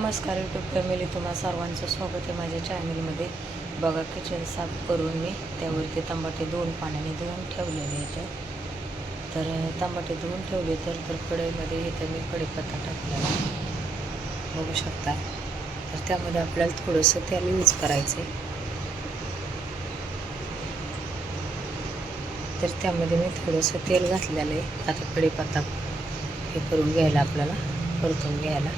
नमस्कार YouTube family, तुम्हा सर्वांचं स्वागत आहे माझ्या चॅनलमध्ये. बघा, किचन साफ करून मी त्यावरती टमाटे 2 पाण्याने धुवून ठेवलेले आहेत. तर टमाटे धुवून ठेवले तर कढईमध्ये इथं मी कढीपत्ता टाकलेला बघू शकता. तर त्यामध्ये आपल्याला थोडंसं तेल यूज करायचं आहे. तर त्यामध्ये मी थोडंसं तेल घातलेलं आहे. आता कढीपत्ता हे करून घ्यायला, आपल्याला परतून घ्यायला.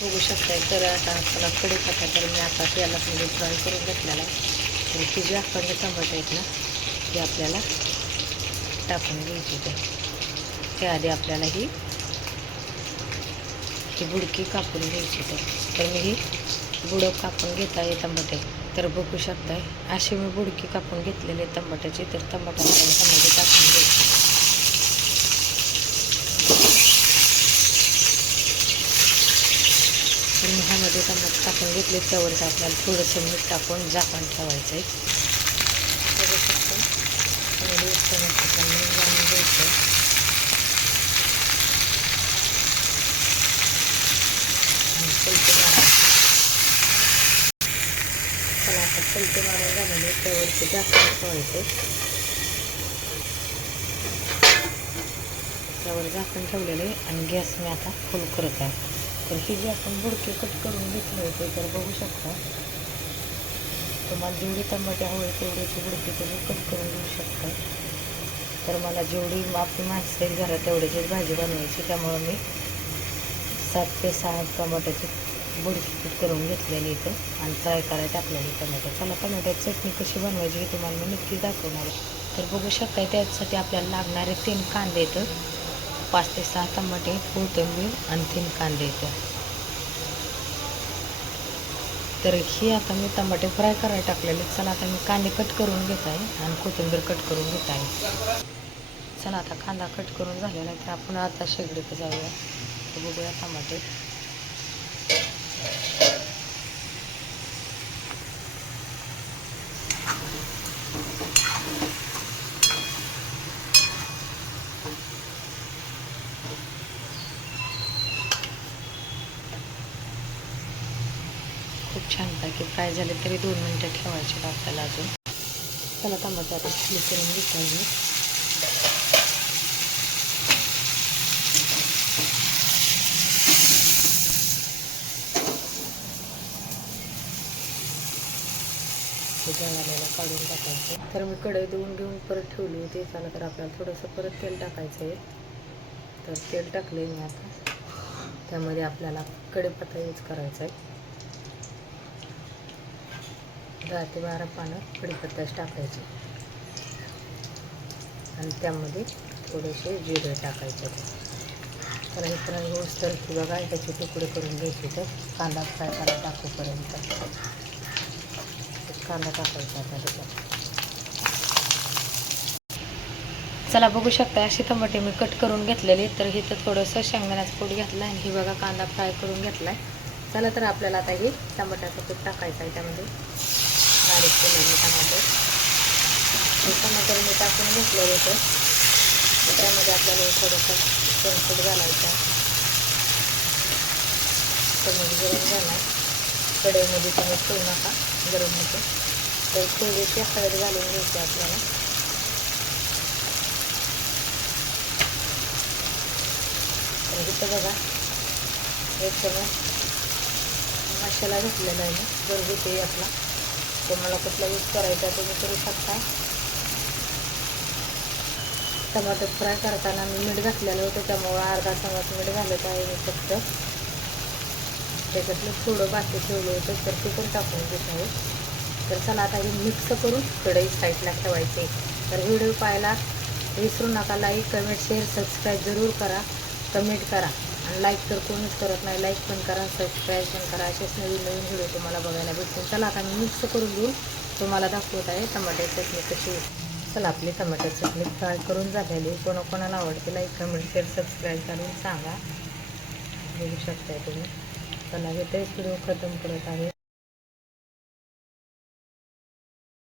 बघू शकताय. तर आता आपला कढीपत्ता तर मी आता तेलामध्ये फ्राय करून घेतलेला आहे. तर ती जी आपण टमाटे आहेत ना, ती आपल्याला टाकून घ्यायची. त्याआधी आपल्याला ही बुडकी कापून घ्यायची. तर मी ही बुडं कापून घेत आहे टमाटे. तर बघू शकताय, अशी मी बुडकी कापून घेतलेली आहे टमाट्याची. तर टमाटा आपल्याला त्यामध्ये टाकून घ्यायची. तर मी ह्यामध्ये टमाटे टाकून घेतले. त्यावरच आपल्याला थोडंसं मीठ टाकून झाकण ठेवायचं आहे. बघू शकतो, त्यामध्ये जाणून घ्यायचं. पलटे मारायचे. चला, आता पलटे मारून झालेले त्यावरती झाकण ठेवायचे. त्यावर झाकण ठेवलेले आणि गॅस मी आता फुल करत आहे. तर ही जी आपण बुडके कट करून घेतले होते, तर बघू शकता, तुम्हाला जेवढी टमाटे हवे तेवढीची बुडके तुम्ही कट करून घेऊ शकता. तर मला जेवढी आपली माणसं आहेत घरात तेवढ्याचीच भाजी बनवायची, त्यामुळं मी 7 ते 6 टमाट्याची बुडकी कट करून घेतलेली इथं आणि फ्राय करायला टाकलेली टमॅटो. चला, टमॅटोची चटणी कशी बनवायची हे तुम्हाला मी नक्की दाखवणार आहे. तर बघू शकता, त्यासाठी आपल्याला लागणारे 3 कांदे येतं, 5 ते 6 टमाटे, कोथिंबीर आणि 3 कांदे येतं. तर ही आता मी टमाटे फ्राय करायला टाकलेले. चला, आता मी कांदे कट करून घेत आहे आणि कोथिंबीर कट करून घेत आहे. चला, आता कांदा कट करून झालेला आहे. तर आपण आता शेगडीत जाऊया. तर बघूया टमाटे. खूप छानपैकी फ्राय झाले. तरी 2 मिनटं ठेवायचे आपल्याला अजून. चला, टमाटे आता फ्राय करून घेतो आहे. जळालेला काढून टाकायचं. तर मी कढई धुवून घेऊन परत ठेवली होती. चला, तर आपल्याला थोडंसं परत तेल टाकायचं आहे. तर तेल टाकले मी आता. त्यामध्ये आपल्याला कढीपत्ता यूज करायचा आहे. 10 ते 12 पानं कढीपत्ताच टाकायचे आणि त्यामध्ये थोडेसे जिरे टाकायचे. तर हे फ्राय होईस्तोवर की बघा, त्याचे तुकडे करून घ्यायचे. तर कांदा फ्राय करायला टाकूपर्यंत कांदा टाकायचा आता त्याच्यात. चला, बघू शकता, अशी टमाटे मी कट करून घेतलेली. तर हे तर थोडंसं शेंगदाण्याचं कूट घेतला आणि ही बघा कांदा फ्राय करून घेतला आहे. चला, तर आपल्याला आता हे टमाट्याचं कूट टाकायचं आहे. त्यामध्ये बारीक केलेले टमाटर, हे टमाटर मी टाकून घेतलेलं होतं. त्यामध्ये आपल्याला थोडंसं शेंगकूट घालायचा. टमाटर गरम झाला, कढईमध्ये तुम्ही ठेवू नका, गरम होते. तर थोडीशी हळद घालून घ्यायची आपल्याला. तर इथं बघा, एक मसाला घेतलेला आहे मी घरगुती आपला. तुम्हाला कुठला यूज करायचा तुम्ही करू शकता. टमाटर फ्राय करताना मी मीठ घातलेलं होतं, त्यामुळं अर्धा चमच मीठ घालत आहे मी फक्त. त्याच्यातलं थोडं बाकी ठेवलं होतं, तर ते पण टाकून घेत आहे. तर चला, आता हे मिक्स करून कढई साईडला ठेवायचे. तर व्हिडिओ पाहायला विसरू नका. लाईक, कमेंट, शेअर, सबस्क्राईब जरूर करा. कमेंट करा आणि लाईक तर कोणीच करत नाही. लाईक पण करा, सबस्क्राईब पण करा. असेच नवीन नवीन व्हिडिओ तुम्हाला बघायला भेटतील. चला, आता मी मिक्स करून घेऊन तुम्हाला दाखवत आहे टमाट्याची चटणी कशी होती. चला, आपली टमाट्याची चटणी फ्राय करून झालेली. कोणाकोणाला आवडते लाईक, कमेंट, शेअर, सबस्क्राईब करून सांगा. बघू शकताय तुम्ही. चला, हे तेच व्हिडिओ खतम करत आहे.